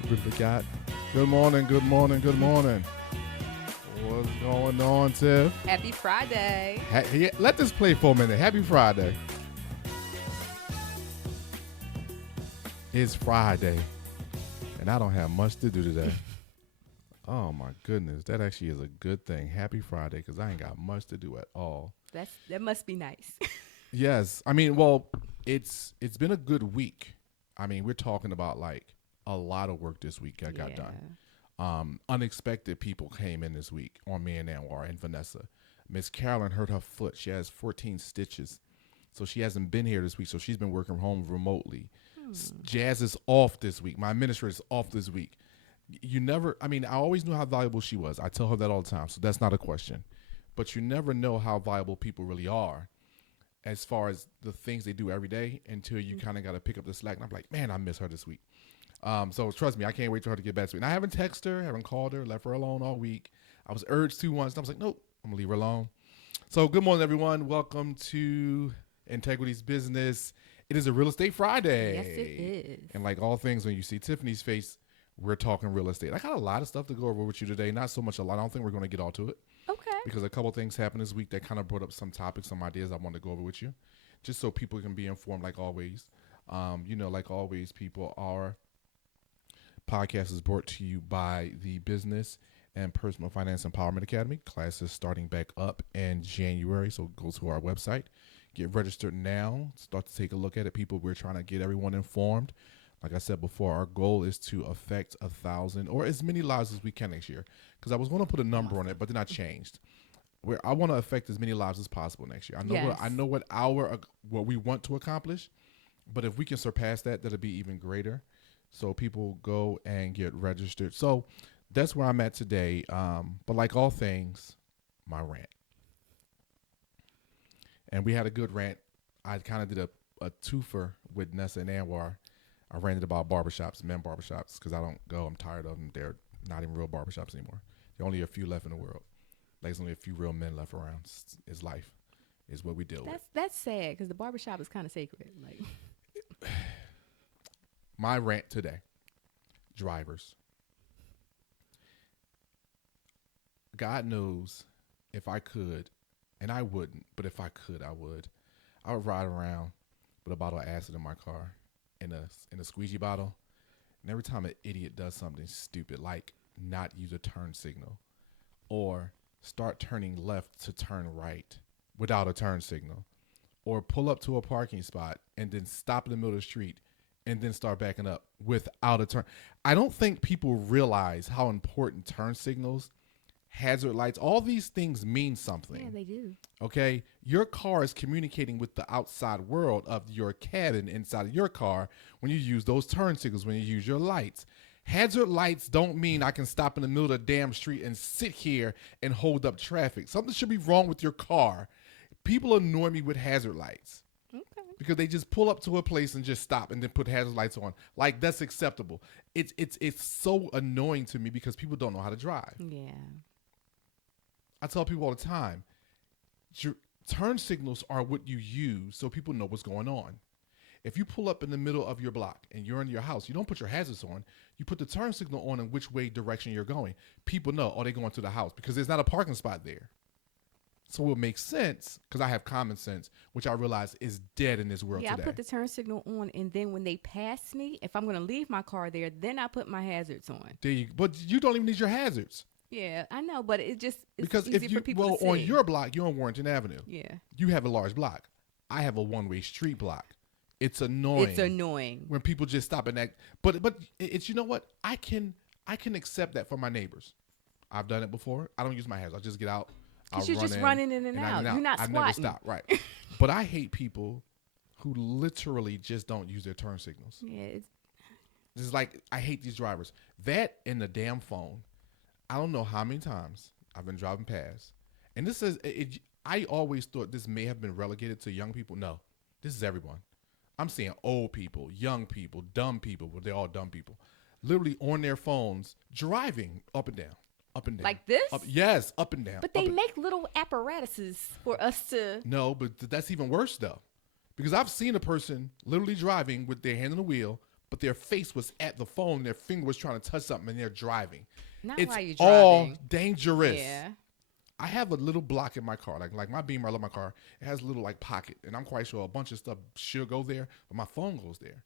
what you really got. Good morning, good morning, good morning. What's going on, Tiff? Happy Friday. Let this play for a minute. Happy Friday. It's Friday, and I don't have much to do today. Oh, my goodness. That actually is a good thing. Happy Friday, because I ain't got much to do at all. That must be nice. Yes. I mean, well, it's been a good week. I mean, we're talking about, like, a lot of work this week that got done. Unexpected people came in this week on me and Anwar and Vanessa. Miss Carolyn hurt her foot. She has 14 stitches. So she hasn't been here this week. So she's been working from home remotely. Jazz is off this week. My administrator is off this week. I always knew how valuable she was. I tell her that all the time. So that's not a question. But you never know how valuable people really are as far as the things they do every day until you kind of got to pick up the slack. And I'm like, man, I miss her this week. So trust me, I can't wait for her to get back to me. And I haven't texted her, haven't called her, left her alone all week. I was urged to once, and I was like, nope, I'm gonna leave her alone. So good morning, everyone. Welcome to Integrity's Business. It is a Real Estate Friday. Yes, it is. And like all things, when you see Tiffany's face, we're talking real estate. I got a lot of stuff to go over with you today. Not so much a lot. I don't think we're going to get all to it. Okay. Because a couple things happened this week that kind of brought up some topics, some ideas I want to go over with you, just so people can be informed like always. Like always, people, our podcast is brought to you by the Business and Personal Finance Empowerment Academy. Classes starting back up in January, so go to our website. Get registered now. Start to take a look at it. People, we're trying to get everyone informed. Like I said before, our goal is to affect 1,000 or as many lives as we can next year. Because I was going to put a number on it, but then I changed. Where I want to affect as many lives as possible next year. I know what we want to accomplish, but if we can surpass that, that'll be even greater. So people go and get registered. So that's where I'm at today. But like all things, my rant. And we had a good rant. I kind of did a twofer with Nessa and Anwar. I ranted about barbershops, men barbershops, because I don't go. I'm tired of them. They're not even real barbershops anymore. There are only a few left in the world. Like there's only a few real men left around. It's life. Is what we deal with. That's sad because the barbershop is kind of sacred. Like my rant today. Drivers. God knows if I could, and I wouldn't, but if I could, I would ride around with a bottle of acid in my car in a squeegee bottle. And every time an idiot does something stupid, like not use a turn signal or start turning left to turn right without a turn signal or pull up to a parking spot and then stop in the middle of the street and then start backing up without a turn. I don't think people realize how important turn signals, hazard lights, all these things mean something. Yeah, they do. Okay? Your car is communicating with the outside world of your cabin inside of your car when you use those turn signals, when you use your lights. Hazard lights don't mean I can stop in the middle of the damn street and sit here and hold up traffic. Something should be wrong with your car. People annoy me with hazard lights. Okay. Because they just pull up to a place and just stop and then put hazard lights on. Like, that's acceptable. It's so annoying to me because people don't know how to drive. Yeah. I tell people all the time, turn signals are what you use so people know what's going on. If you pull up in the middle of your block and you're in your house, you don't put your hazards on. You put the turn signal on in which way direction you're going. People know, they're going to the house because there's not a parking spot there. So it makes sense because I have common sense, which I realize is dead in this world today. I put the turn signal on, and then when they pass me, if I'm going to leave my car there, then I put my hazards on. But you don't even need your hazards. Yeah, I know, but it's because easy for people to see. On your block, you're on Warrington Avenue. Yeah. You have a large block. I have a one-way street block. It's annoying. It's annoying when people just stop and act. But it's, you know what? I can accept that for my neighbors. I've done it before. I don't use my hazards. I just get out. Because you're just running in and out. You're not squatting. I never stop. Right. But I hate people who literally just don't use their turn signals. Yeah. It's like, I hate these drivers. That and the damn phone. I don't know how many times I've been driving past. And this is, I always thought this may have been relegated to young people. No, this is everyone. I'm seeing old people, young people, dumb people. Well, they're all dumb people. Literally on their phones, driving up and down. Up and down. Like this? Yes, up and down. But they make little apparatuses for us to... No, but that's even worse, though. Because I've seen a person literally driving with their hand on the wheel, but their face was at the phone. Their finger was trying to touch something, and they're driving. Not It's while you're all driving. dangerous. Yeah. I have a little block in my car, like my Beamer. I love my car. It has a little like pocket, and I'm quite sure a bunch of stuff should go there, but my phone goes there.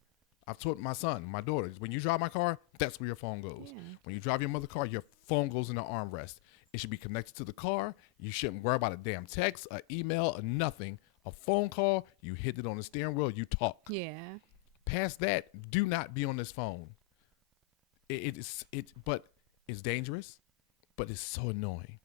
I've taught my son, my daughter, when you drive my car, that's where your phone goes. Yeah. When you drive your mother's car, your phone goes in the armrest. It should be connected to the car. You shouldn't worry about a damn text, an email, or nothing. A phone call, you hit it on the steering wheel, you talk. Yeah. Past that, do not be on this phone. But it's dangerous, but it's so annoying.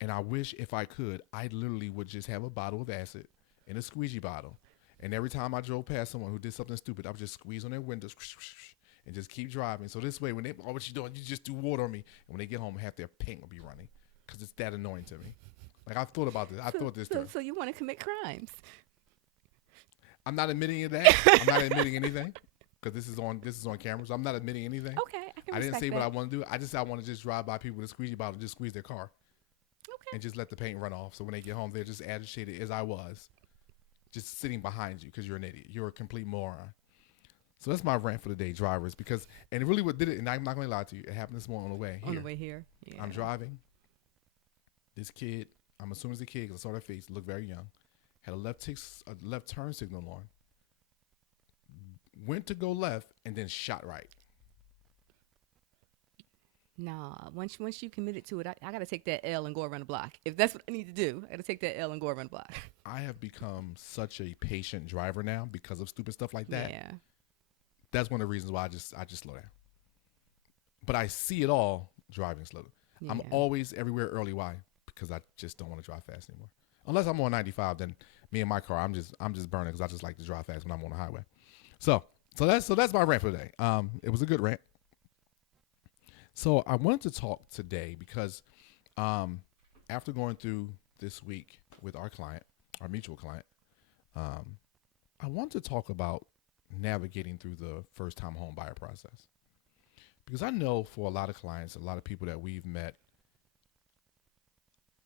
And I wish if I could, I literally would just have a bottle of acid in a squeegee bottle. And every time I drove past someone who did something stupid, I would just squeeze on their windows and just keep driving. So this way, when they, oh, what you doing? You just do water on me. And when they get home, half their paint will be running because it's that annoying to me. Like, I've thought about this. I thought this through. So you want to commit crimes? I'm not admitting that. I'm not admitting anything because this is on camera. So I'm not admitting anything. Okay, I didn't say that. what I want to do. I want to just drive by people with a squeegee bottle and just squeeze their car. Okay. And just let the paint run off. So when they get home, they're just agitated as I was. Just sitting behind you because you're an idiot. You're a complete moron. So that's my rant for the day, drivers. And really what did it, and I'm not going to lie to you, it happened this morning on the way here. On the way here. Yeah. I'm driving. This kid, I'm assuming it's a kid because I saw their face, looked very young, had a left turn signal on, went to go left, and then shot right. Nah, once you committed to it, I got to take that L and go around the block. If that's what I need to do, I got to take that L and go around the block. I have become such a patient driver now because of stupid stuff like that. Yeah. That's one of the reasons why I just slow down. But I see it all driving slow. Yeah. I'm always everywhere early. Why? Because I just don't want to drive fast anymore. Unless I'm on 95, then me and my car, I'm just burning because I just like to drive fast when I'm on the highway. So that's my rant for today. It was a good rant. So I wanted to talk today because after going through this week with our client, our mutual client, I want to talk about navigating through the first-time home buyer process. Because I know for a lot of clients, a lot of people that we've met,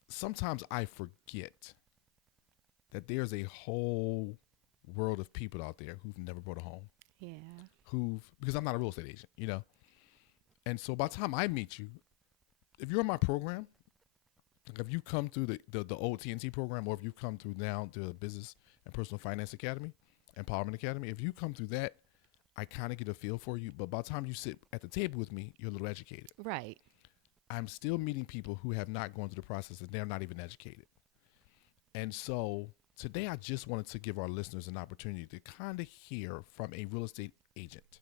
sometimes I forget that there's a whole world of people out there who've never bought a home. Yeah. Because I'm not a real estate agent, you know? And so by the time I meet you, if you're in my program, like if you come through the old TNT program, or if you come through now the Business and Personal Finance Academy, Empowerment Academy, if you come through that, I kind of get a feel for you. But by the time you sit at the table with me, you're a little educated. Right. I'm still meeting people who have not gone through the process and they're not even educated. And so today I just wanted to give our listeners an opportunity to kind of hear from a real estate agent.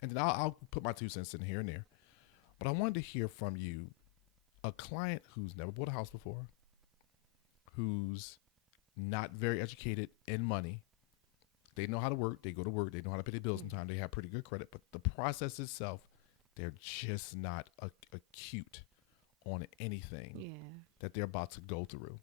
And then I'll put my 2 cents in here and there. But I wanted to hear from you, a client who's never bought a house before, who's not very educated in money. They know how to work. They go to work. They know how to pay their bills sometimes. They have pretty good credit. But the process itself, they're just not acute on anything that they're about to go through.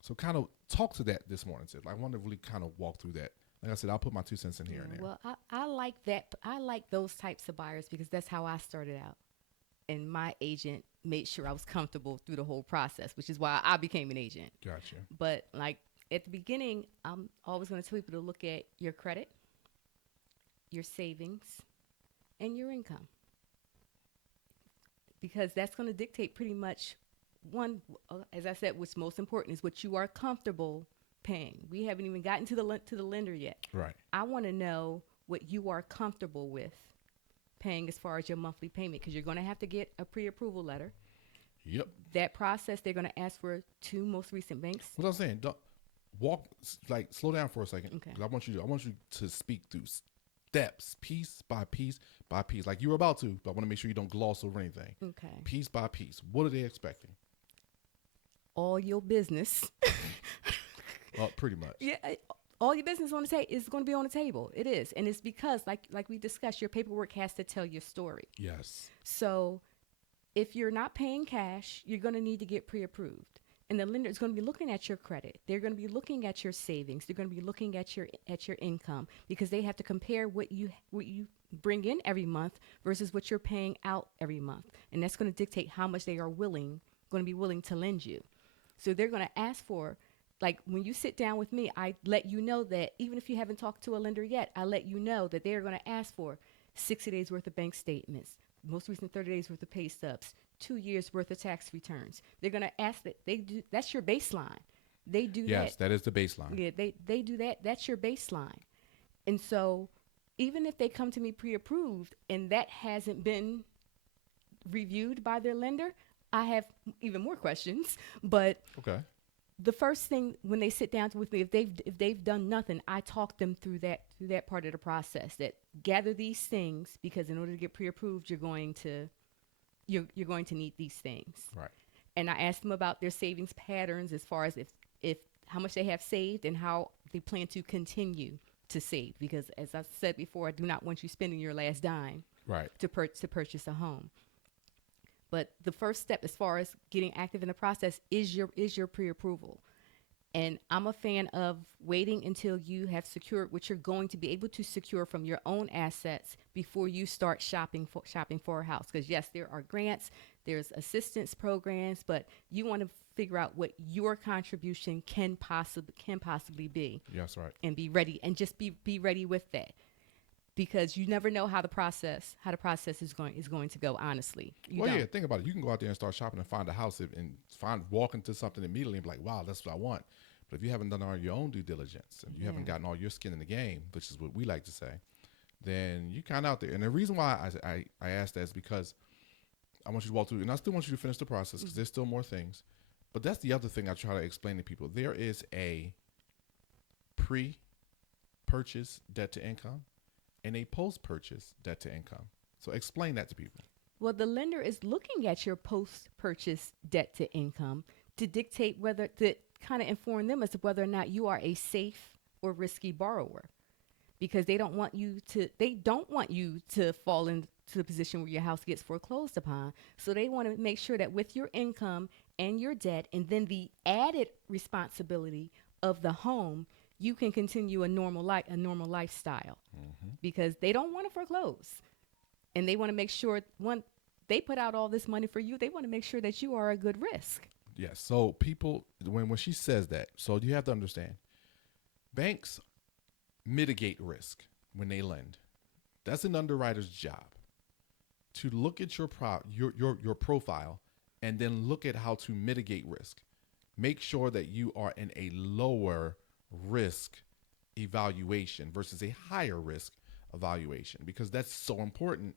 So kind of talk to that this morning, Sid. I want to really kind of walk through that. Like I said, I'll put my 2 cents in here and there. Well, I like that. I like those types of buyers because that's how I started out. And my agent made sure I was comfortable through the whole process, which is why I became an agent. Gotcha. But like at the beginning, I'm always going to tell people to look at your credit, your savings, and your income. Because that's going to dictate pretty much as I said, what's most important is what you are comfortable paying. We haven't even gotten to the lender yet. Right. I want to know what you are comfortable with paying as far as your monthly payment, because you're going to have to get a pre-approval letter. Yep. That process, they're going to ask for 2 most recent banks. What I'm saying, slow down for a second. Okay. 'Cause I want you to speak through steps, piece by piece by piece, like you were about to. But I want to make sure you don't gloss over anything. Okay. Piece by piece. What are they expecting? All your business. Pretty much. Yeah. All your business on the table is going to be on the table. It is. And it's because, like we discussed, your paperwork has to tell your story. Yes. So if you're not paying cash, you're going to need to get pre-approved. And the lender is going to be looking at your credit. They're going to be looking at your savings. They're going to be looking at your income, because they have to compare what you bring in every month versus what you're paying out every month. And that's going to dictate how much they are going to be willing to lend you. So they're going to ask for, like when you sit down with me, I let you know that even if you haven't talked to a lender yet, I let you know that they're going to ask for 60 days worth of bank statements, most recent 30 days worth of pay stubs, 2 years worth of tax returns. They're going to ask that they do. That's your baseline. They do that. Yes, that is the baseline. Yeah, they do that. That's your baseline. And so even if they come to me pre-approved and that hasn't been reviewed by their lender, I have even more questions. But Okay. the first thing when they sit down with me, if they've done nothing, I talk them through that part of the process. That gather these things, because in order to get pre-approved, you're going to need these things. Right. And I ask them about their savings patterns, as far as if how much they have saved and how they plan to continue to save. Because as I said before, I do not want you spending your last dime Right. to purchase a home. But the first step, as far as getting active in the process, is your pre-approval. And I'm a fan of waiting until you have secured what you're going to be able to secure from your own assets before you start shopping for a house. Because yes, there are grants, there's assistance programs, but you want to figure out what your contribution can possibly be. Yes, right. And be ready, and just be ready with that. Because you never know how the process is going to go. Honestly, Yeah, think about it. You can go out there and start shopping and find a house and walk into something immediately and be like, wow, that's what I want. But if you haven't done all your own due diligence and you haven't gotten all your skin in the game, which is what we like to say, then you kind of out there. And the reason why I asked that is because I want you to walk through, and I still want you to finish the process because there's still more things. But that's the other thing I try to explain to people. There is a pre-purchase debt to income and a post-purchase debt to income. So explain that to people. Well, the lender is looking at your post-purchase debt to income to dictate to kind of inform them as to whether or not you are a safe or risky borrower, because they don't want you to fall into the position where your house gets foreclosed upon. So they want to make sure that with your income and your debt, and then the added responsibility of the home, you can continue a normal lifestyle. Because they don't want to foreclose, and they want to make sure they put out all this money for you, they want to make sure that you are a good risk. Yes. So people, when she says that, so you have to understand, banks mitigate risk when they lend. That's an underwriter's job, to look at your profile and then look at how to mitigate risk. Make sure that you are in a lower risk evaluation versus a higher risk evaluation, because that's so important.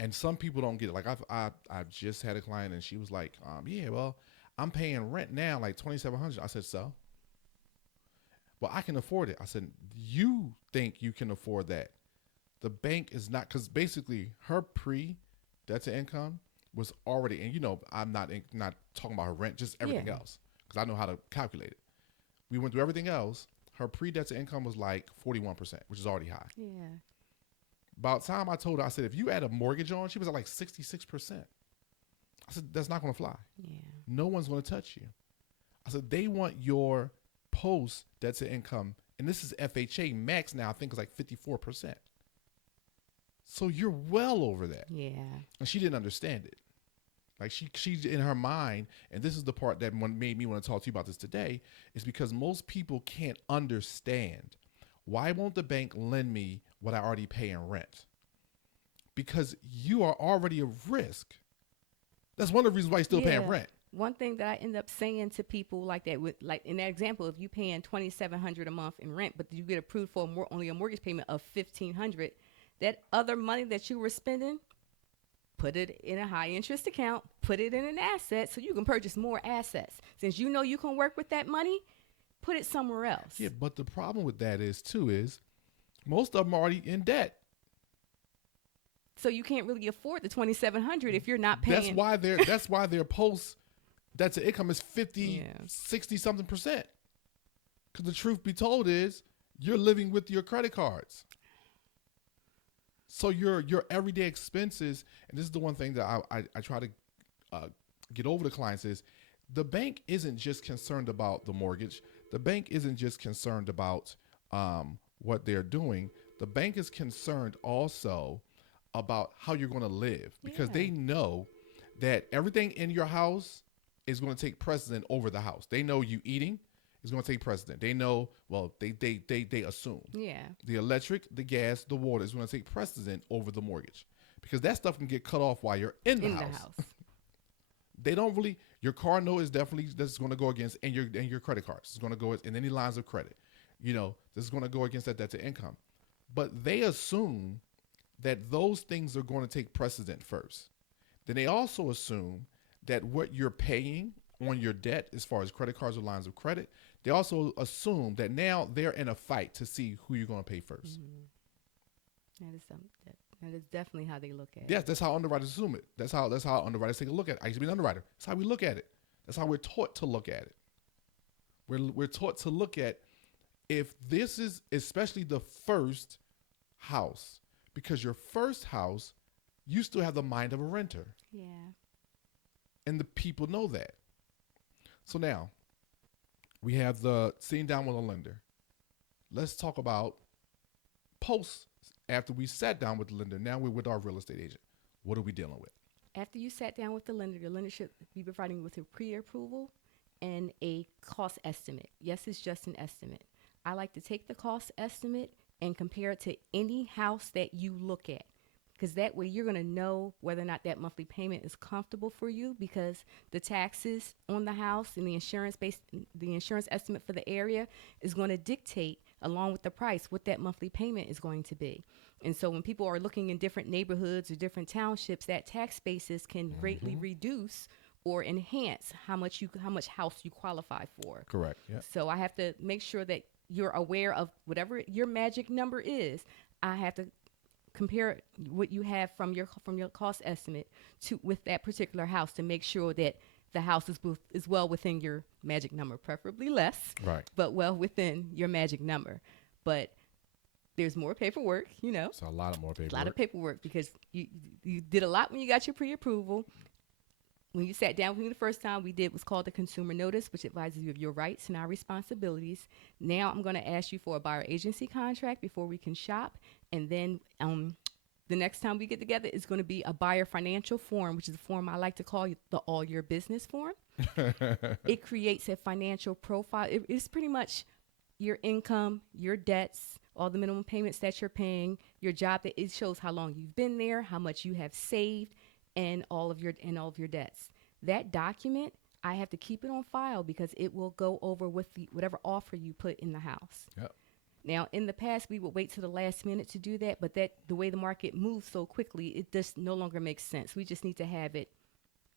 And some people don't get it. Like I've just had a client and she was like, yeah, well, I'm paying rent now like $2,700. I said, so? Well, I can afford it. I said, you think you can afford that? The bank is not, because basically her debt to income was already, and I'm not talking about her rent, just everything else, because I know how to calculate it. We went through everything else. Her pre-debt to income was like 41%, which is already high. Yeah. About the time I told her, I said, if you add a mortgage on, she was at like 66%. I said, that's not going to fly. Yeah. No one's going to touch you. I said, they want your post debt to income, and this is FHA max now, I think it's like 54%. So you're well over that. Yeah. And she didn't understand it. Like she's in her mind, and this is the part that made me want to talk to you about this today, is because most people can't understand, why won't the bank lend me what I already pay in rent? Because you are already a risk. That's one of the reasons why you're still paying rent. One thing that I end up saying to people like that, like in that example, if you paying $2,700 a month in rent, but you get approved for only a mortgage payment of $1,500, that other money that you were spending, put it in a high interest account, put it in an asset so you can purchase more assets. Since you know you can work with that money, put it somewhere else. Yeah, but the problem with that is most of them are already in debt. So you can't really afford the $2,700 if you're not paying. That's why their post debt to income is 50, 60 something percent. Because the truth be told is you're living with your credit cards. So your everyday expenses, and this is the one thing that I try to get over to clients, is the bank isn't just concerned about the mortgage. The bank isn't just concerned about what they're doing. The bank is concerned also about how you're going to live, because they know that everything in your house is going to take precedent over the house. They know you eating, is going to take precedent. They know, well, they assume. Yeah. The electric, the gas, the water is going to take precedent over the mortgage because that stuff can get cut off while you're in the house. They don't really, your car note is definitely, that's going to go against, and your credit cards is going to go in any lines of credit. This is going to go against that debt to income. But they assume that those things are going to take precedent first. Then they also assume that what you're paying on your debt, as far as credit cards or lines of credit, they also assume that now they're in a fight to see who you're going to pay first. That is definitely how they look at it. Yes, that's how underwriters assume it. That's how underwriters take a look at it. I used to be an underwriter. That's how we look at it. That's how we're taught to look at it. We're taught to look at if this is especially the first house, because your first house, you still have the mind of a renter. Yeah. And the people know that. So now we have the sitting down with a lender. Let's talk about post after we sat down with the lender. Now we're with our real estate agent. What are we dealing with? After you sat down with the lender should be providing you with a pre-approval and a cost estimate. Yes, it's just an estimate. I like to take the cost estimate and compare it to any house that you look at, because that way you're going to know whether or not that monthly payment is comfortable for you, because the taxes on the house and the insurance estimate for the area is going to dictate, along with the price, what that monthly payment is going to be. And so when people are looking in different neighborhoods or different townships, that tax basis can greatly reduce or enhance how much house you qualify for. Correct. Yeah. So I have to make sure that you're aware of whatever your magic number is. I have to compare what you have from your cost estimate to with that particular house to make sure that the house is well within your magic number, preferably less, right, but well within your magic number. But there's more paperwork, It's a lot of more paperwork. A lot of paperwork, because you did a lot when you got your pre-approval. When you sat down with me the first time, we did what's called the consumer notice, which advises you of your rights and our responsibilities. Now I'm going to ask you for a buyer agency contract before we can shop. And then the next time we get together is going to be a buyer financial form, which is a form I like to call the all your business form. It creates a financial profile. It's pretty much your income, your debts, all the minimum payments that you're paying, your job. That it shows how long you've been there, how much you have saved, and all of your debts. That document, I have to keep it on file because it will go over with whatever offer you put in the house. Yep. Now, in the past, we would wait to the last minute to do that, but the way the market moves so quickly, it just no longer makes sense. We just need to have it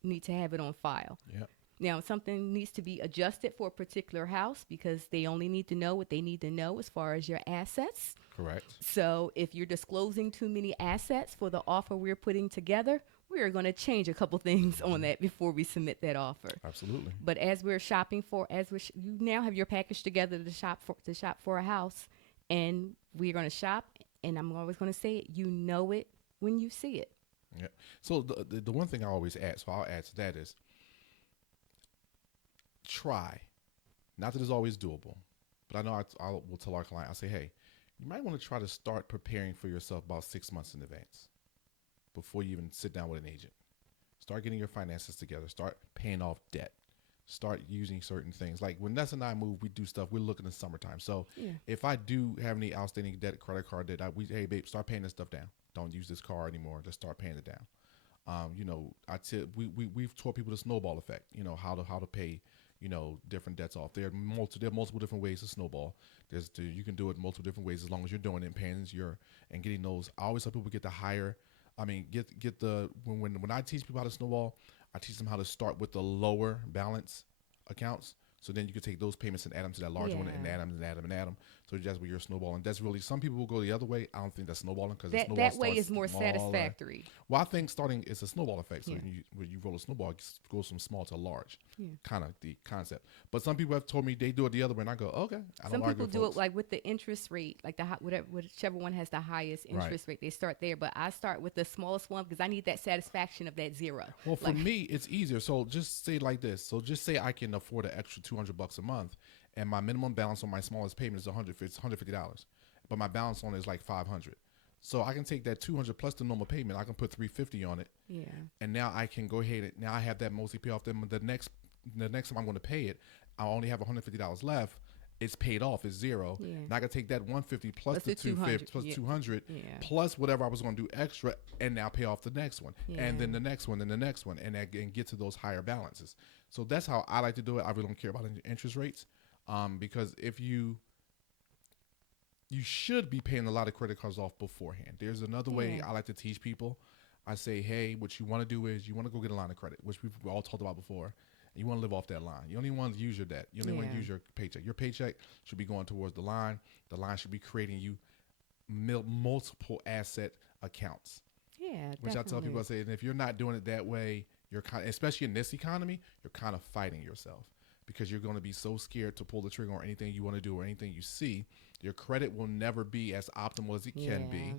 on file. Yep. Now, something needs to be adjusted for a particular house because they only need to know what they need to know as far as your assets. Correct. So if you're disclosing too many assets for the offer we're putting together, we are going to change a couple things on that before we submit that offer. Absolutely. But as we're shopping you now have your package together to shop for a house, and we're going to shop. And I'm always going to say it. You know it when you see it. Yeah. So the one thing I always add, so I'll add to that is try. Not that it's always doable, but I know I will tell our client, I'll say, hey, you might want to try to start preparing for yourself about 6 months in advance before you even sit down with an agent. Start getting your finances together. Start paying off debt. Start using certain things. Like when Ness and I move, we do stuff. We're looking in the summertime. So if I do have any outstanding debt, credit card debt, hey, babe, start paying this stuff down. Don't use this car anymore. Just start paying it down. We've taught people the snowball effect, how to pay, different debts off. There are multiple different ways to snowball. You can do it multiple different ways as long as you're doing it and paying and getting those. I always tell people get when I teach people how to snowball, I teach them how to start with the lower balance accounts. So then you can take those payments and add them to that larger one and add them and add them and add them. So that's where you're snowballing. That's really, some people will go the other way. I don't think that's snowballing because that way is more satisfactory. Well, I think starting is a snowball effect. So when you roll a snowball, it goes from small to large, kind of the concept. But some people have told me they do it the other way, and I go, okay. Some people do it like with the interest rate, like whichever one has the highest interest rate. They start there, but I start with the smallest one because I need that satisfaction of that zero. Well, for me, it's easier. So just say like this. So just say I can afford an extra $200 a month, and my minimum balance on my smallest payment is $150, but my balance on it is like $500. So I can take that $200 plus the normal payment. I can put $350 on it. Yeah. And now I can go ahead and now I have that mostly pay off. Then the next time I'm going to pay it, I only have $150 left. It's paid off. It's zero. Yeah. Now I got to take that 150 plus the 250 plus 200 plus whatever I was going to do extra, and now pay off the next one, and then the next one, and the next one, and get to those higher balances. So that's how I like to do it. I really don't care about interest rates, because if you should be paying a lot of credit cards off beforehand. There's another way I like to teach people. I say, hey, what you want to do is you want to go get a line of credit, which we've all talked about before. You want to live off that line. You only want to use your debt. You only want to use your paycheck. Your paycheck should be going towards the line. The line should be creating you multiple asset accounts. Yeah, which I tell people, I say, and if you're not doing it that way, you're kind of, especially in this economy, you're kind of fighting yourself, because you're going to be so scared to pull the trigger on anything you want to do or anything you see. Your credit will never be as optimal as it can be.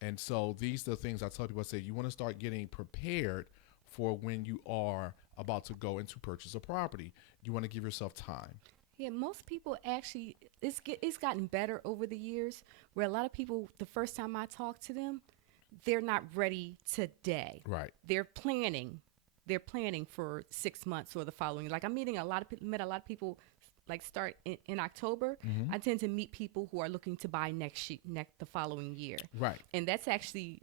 And so these are the things I tell people. I say, you want to start getting prepared for when you are about to go into purchase a property. You want to give yourself time. Yeah, most people actually, it's gotten better over the years, where a lot of people, the first time I talk to them, they're not ready today. Right. They're planning for 6 months or the following. Like, I'm meeting met a lot of people, like, start in October. I tend to meet people who are looking to buy the following year. Right. And that's actually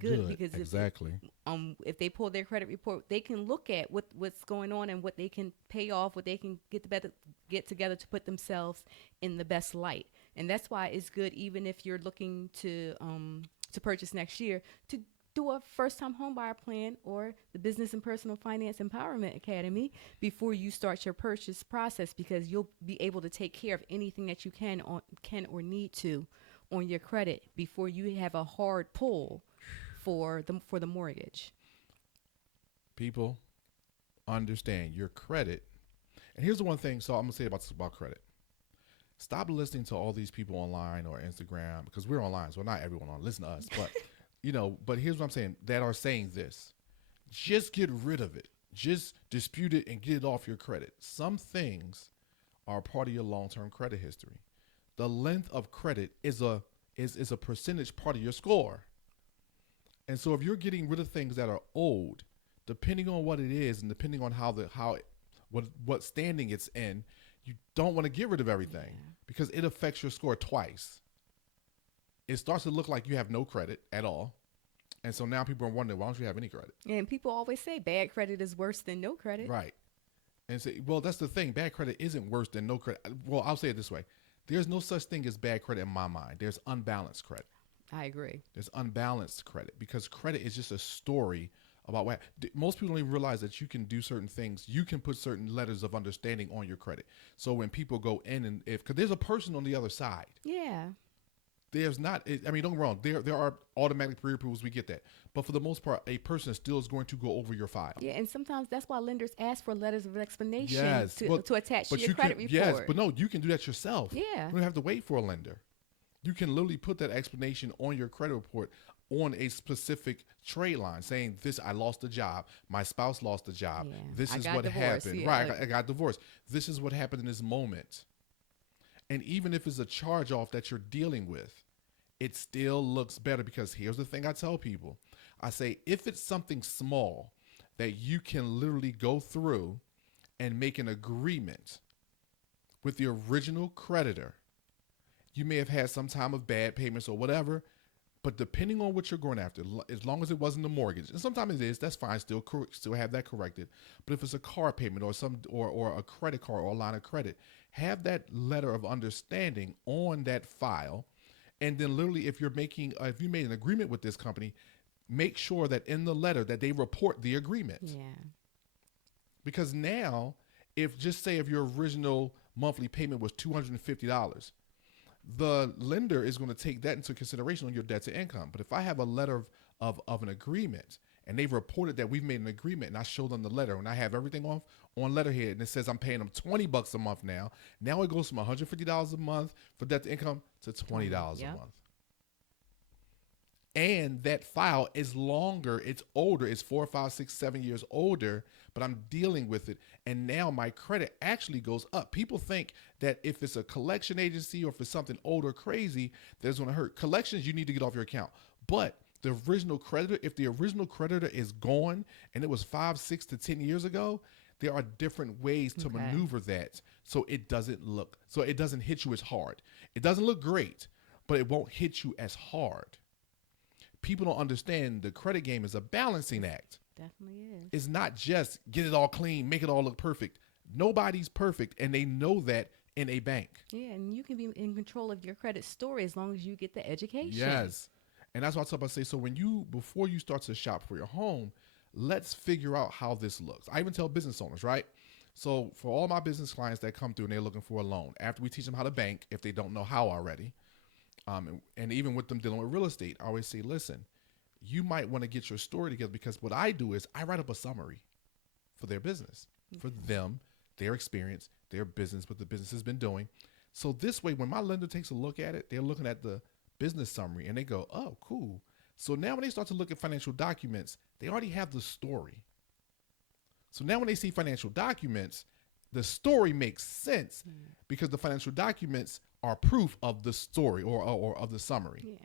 good, because if they pull their credit report, they can look at what's going on and what they can pay off, what they can get together to put themselves in the best light. And that's why it's good, even if you're looking to purchase next year, to do a first-time homebuyer plan or the Business and Personal Finance Empowerment Academy before you start your purchase process, because you'll be able to take care of anything that you can or need to on your credit before you have a hard pull for the mortgage. People, understand your credit. And here's the one thing. So I'm gonna say about credit. Stop listening to all these people online or Instagram, because we're online, so not everyone on. Listen to us, but. But here's what I'm saying, that are saying this. Just get rid of it. Just dispute it and get it off your credit. Some things are part of your long-term credit history. The length of credit is a percentage part of your score. And so if you're getting rid of things that are old, depending on what it is and depending on what standing it's in, you don't want to get rid of everything, because it affects your score twice. It starts to look like you have no credit at all. And so now people are wondering, why don't you have any credit? And people always say bad credit is worse than no credit. Right. And say, well, that's the thing. Bad credit isn't worse than no credit. Well, I'll say it this way. There's no such thing as bad credit in my mind. There's unbalanced credit. I agree. There's unbalanced credit, because credit is just a story about what most people don't even realize, that you can do certain things. You can put certain letters of understanding on your credit. So when people go in and because there's a person on the other side. Yeah. There's not, I mean, don't get me wrong, there are automatic pre-approvals, we get that. But for the most part, a person still is going to go over your file. Yeah, and sometimes that's why lenders ask for letters of explanation to attach to your credit report. Yes, but no, you can do that yourself. Yeah. You don't have to wait for a lender. You can literally put that explanation on your credit report on a specific trade line, saying, this, I lost a job, my spouse lost a job, this is what happened. Yeah, right, I got divorced. This is what happened in this moment. And even if it's a charge off that you're dealing with, it still looks better, because here's the thing I tell people. I say, if it's something small that you can literally go through and make an agreement with the original creditor, you may have had some time of bad payments or whatever, but depending on what you're going after, as long as it wasn't a mortgage, and sometimes it is, that's fine, still have that corrected. But if it's a car payment or a credit card or a line of credit, have that letter of understanding on that file. And then literally, if you made an agreement with this company, make sure that in the letter that they report the agreement. Yeah. Because now, if your original monthly payment was $250, the lender is going to take that into consideration on your debt to income. But if I have a letter of an agreement, and they've reported that we've made an agreement, and I show them the letter, and I have everything on letterhead, and it says I'm paying them $20 a month now. Now it goes from $150 a month for debt to income to $20 a month. And that file is longer, it's older, it's 4, 5, 6, 7 years older, but I'm dealing with it. And now my credit actually goes up. People think that if it's a collection agency or if it's something old or crazy, that's going to hurt. Collections, you need to get off your account. But the original creditor, if the original creditor is gone and it was 5, 6 to 10 years ago, There are different ways to maneuver that so it doesn't hit you as hard. It doesn't look great, but it won't hit you as hard. People don't understand the credit game is a balancing act. Definitely is. It's not just get it all clean, make it all look perfect. Nobody's perfect, and they know that in a bank. Yeah, and you can be in control of your credit story as long as you get the education. Yes. And that's what I say. So before you start to shop for your home, let's figure out how this looks. I even tell business owners, right? So for all my business clients that come through and they're looking for a loan, after we teach them how to bank, if they don't know how already, and even with them dealing with real estate, I always say, listen, you might want to get your story together, because what I do is I write up a summary for their business, for them, their experience, their business, what the business has been doing. So this way, when my lender takes a look at it, they're looking at the business summary and they go, oh, cool. So now when they start to look at financial documents, they already have the story. So now when they see financial documents, the story makes sense because the financial documents are proof of the story or of the summary. Yeah.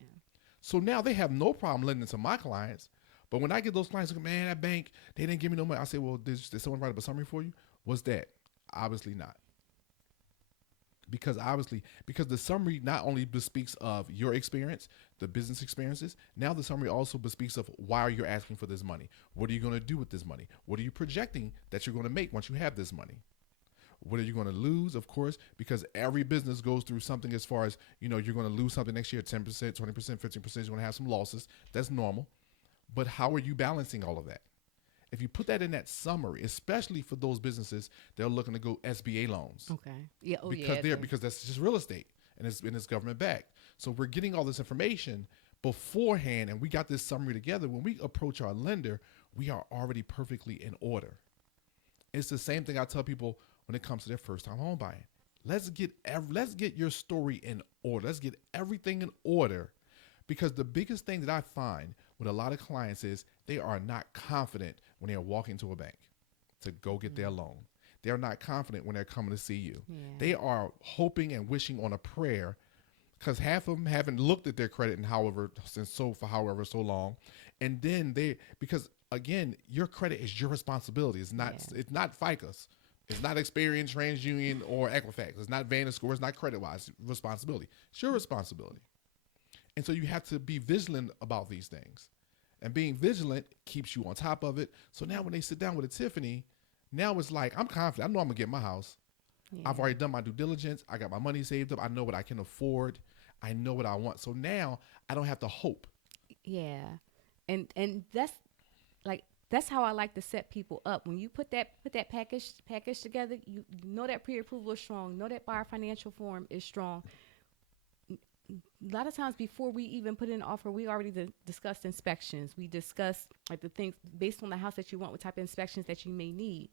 So now they have no problem lending to my clients. But when I get those clients, like, man, that bank, they didn't give me no money. I say, well, did someone write up a summary for you? What's that? Obviously not. Because the summary not only bespeaks of your experience, the business experiences, now the summary also bespeaks of why are you asking for this money? What are you going to do with this money? What are you projecting that you're going to make once you have this money? What are you going to lose? Of course, because every business goes through something as far as, you're going to lose something next year, 10%, 20%, 15%, you're going to have some losses. That's normal. But how are you balancing all of that? If you put that in that summary, especially for those businesses that are looking to go SBA loans. Okay. Yeah. Oh, because that's just real estate and it's government backed. So we're getting all this information beforehand, and we got this summary together. When we approach our lender, we are already perfectly in order. It's the same thing I tell people when it comes to their first time home buying. Let's get your story in order. Let's get everything in order, because the biggest thing that I find with a lot of clients is they are not confident when they are walking to a bank to go get their loan. They're not confident when they're coming to see you. Yeah. They are hoping and wishing on a prayer, because half of them haven't looked at their credit for however so long. And then because again, your credit is your responsibility. It's not FICO's. It's not Experian, TransUnion, or Equifax. It's not VantageScore. It's not credit-wise responsibility. It's your responsibility. And so you have to be vigilant about these things. And being vigilant keeps you on top of it. So now when they sit down with a Tifphani, now it's like, I'm confident. I know I'm going to get my house. Yeah. I've already done my due diligence. I got my money saved up. I know what I can afford. I know what I want. So now I don't have to hope. Yeah. And that's how I like to set people up. When you put that package together, you know that pre-approval is strong, know that buyer financial form is strong. A lot of times before we even put in an offer, we already discussed inspections. We discussed like the things based on the house that you want, what type of inspections that you may need.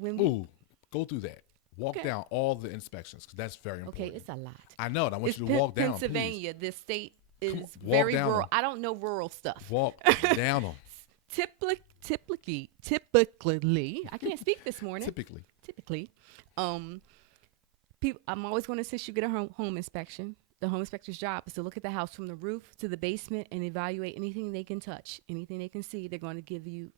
Go through that. Walk down all the inspections, because that's very important. Okay, it's a lot. I know it. I want you to walk down, Pennsylvania, please. this state is very rural. I don't know rural stuff. Walk down them. Typically, I can't speak this morning. Typically, I'm always going to insist you get a home inspection. The home inspector's job is to look at the house from the roof to the basement and evaluate anything they can touch, anything they can see. They're going to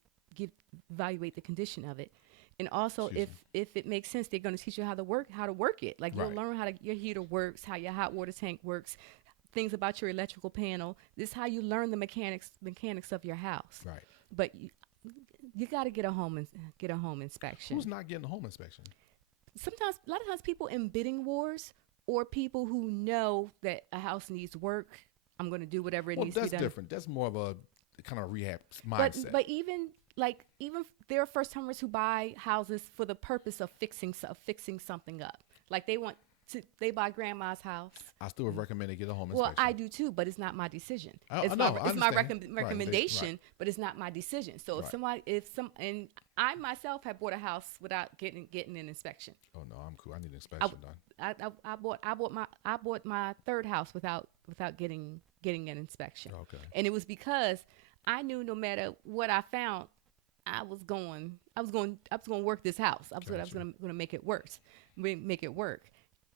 evaluate the condition of it. And also, if it makes sense, they're going to teach you how to work it. Like you'll learn how your heater works, how your hot water tank works, things about your electrical panel. This is how you learn the mechanics of your house. Right. But you got to get a home inspection. Who's not getting a home inspection? A lot of times people in bidding wars, or people who know that a house needs work. I'm going to do whatever it needs to be done. That's different. That's more of a kind of rehab mindset. But even there are first timers who buy houses for the purpose of fixing something up. Like they buy grandma's house. I still would recommend they get a home inspection. Well, I do too, but it's not my decision. It's my recommendation, but it's not my decision. So and I myself have bought a house without getting an inspection. Oh no, I'm cool. I need an inspection done. I bought my third house without getting an inspection. Okay. And it was because I knew no matter what I found, I was going to work this house. I was going to make it work.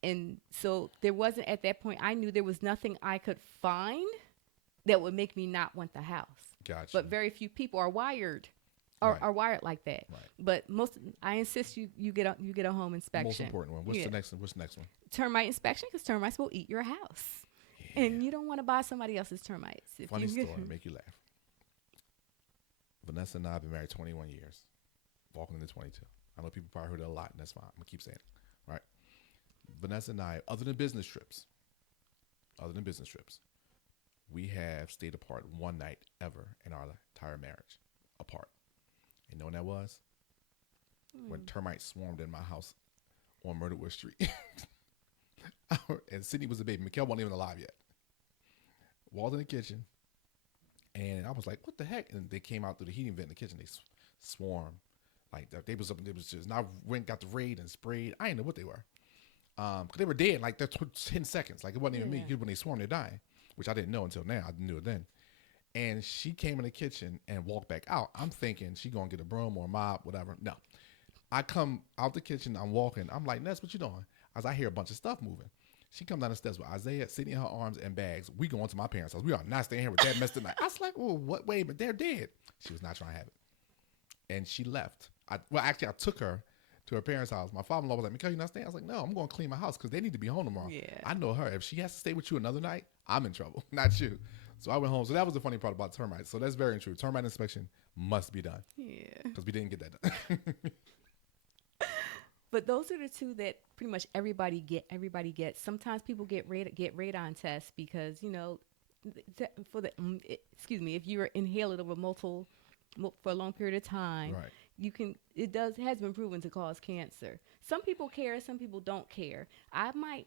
And so there wasn't, at that point, I knew there was nothing I could find that would make me not want the house. Gotcha. But very few people are wired are wired like that. Right. But I insist you get a home inspection. Most important one. What's the next one? What's the next one? Termite inspection, because termites will eat your house, and you don't want to buy somebody else's termites. Funny story, make you laugh. Vanessa and I have been married 21 years, walking into 22. I know people probably heard it a lot, and that's fine. I'm gonna keep saying it. Right. Vanessa and I, other than business trips, we have stayed apart one night ever in our entire marriage, apart. You know when that was? When termites swarmed in my house on Murderwood Street. And Sydney was a baby. Mickel wasn't even alive yet. Walked in the kitchen, and I was like, what the heck? And they came out through the heating vent in the kitchen. They swarmed. Like, they was up, and it was just, and I went, got the raid and sprayed. I didn't know what they were. Because they were dead, like, 10 seconds. Like, it wasn't even me. When they swarmed, they're dying, which I didn't know until now. I knew it then. And she came in the kitchen and walked back out. I'm thinking she going to get a broom or a mop, whatever. No. I come out the kitchen. I'm walking. I'm like, Ness, what you doing? As I hear a bunch of stuff moving. She comes down the steps with Isaiah sitting in her arms and bags. We going to my parents' house. We are not staying here with that mess tonight. I was like, well, what? Wait, but they're dead. She was not trying to have it. And she left. I took her to her parents' house. My father-in-law was like, Mickel, you not staying? I was like, no, I'm going to clean my house because they need to be home tomorrow. Yeah. I know her. If she has to stay with you another night, I'm in trouble, not you. So I went home. So that was the funny part about termites. So that's very true. Termite inspection must be done. Yeah. Because we didn't get that done. But those are the two that pretty much everybody gets. Sometimes people get radon tests because, if you're inhaling over for a long period of time, right. It has been proven to cause cancer. Some people care, some people don't care. I might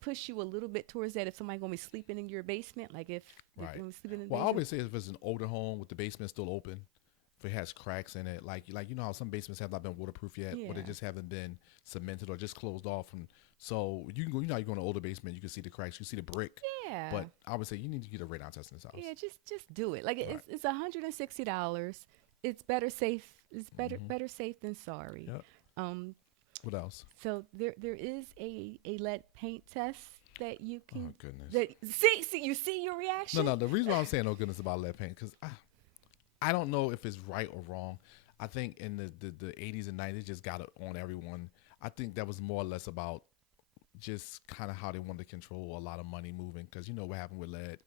push you a little bit towards that if somebody's gonna be sleeping in your basement, like if right. You're sleeping in the well, basement. I always say if it's an older home with the basement still open, if it has cracks in it, like you know how some basements have not been waterproof yet, or they just haven't been cemented or just closed off, and so you can go. You know, you go in an older basement, you can see the cracks, you see the brick. Yeah. But I would say you need to get a radon test in this house. Yeah, just do it. Like it's $160. It's better safe. It's better safe than sorry. Yep. What else? So there is a lead paint test that you can. Oh goodness. You see your reaction. No. The reason why I'm saying oh goodness about lead paint because I don't know if it's right or wrong. I think in the 80s and 90s just got it on everyone. I think that was more or less about just kind of how they wanted to control a lot of money moving because you know what happened with lead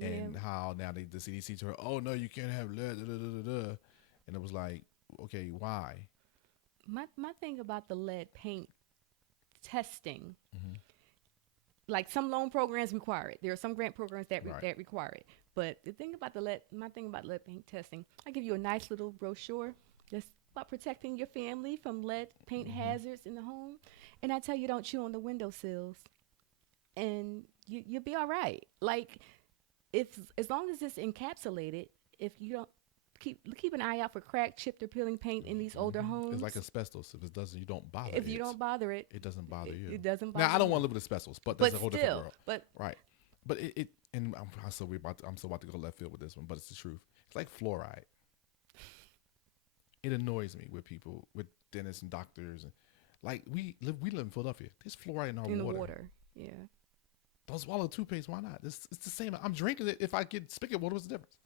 and how now the CDC told her, oh no, you can't have lead, and it was like, okay, why? My thing about the lead paint testing, like some loan programs require it. There are some grant programs that require it. But my thing about lead paint testing, I give you a nice little brochure that's about protecting your family from lead paint hazards in the home, and I tell you don't chew on the windowsills, and you'll be all right. Like as long as it's encapsulated, if you don't keep an eye out for cracked, chipped, or peeling paint in these older homes. It's like asbestos. If it doesn't, you don't bother. If you don't bother it, it doesn't bother you. It doesn't bother. Now I don't want to live with asbestos, but that's a whole different world. But right. But it and I'm so about to go left field with this one, but it's the truth. It's like fluoride. It annoys me with people, with dentists and doctors, and like we live in Philadelphia. There's fluoride in our water. In the water, yeah. Don't swallow toothpaste. Why not? It's the same. I'm drinking it. If I get spigot water, what's the difference?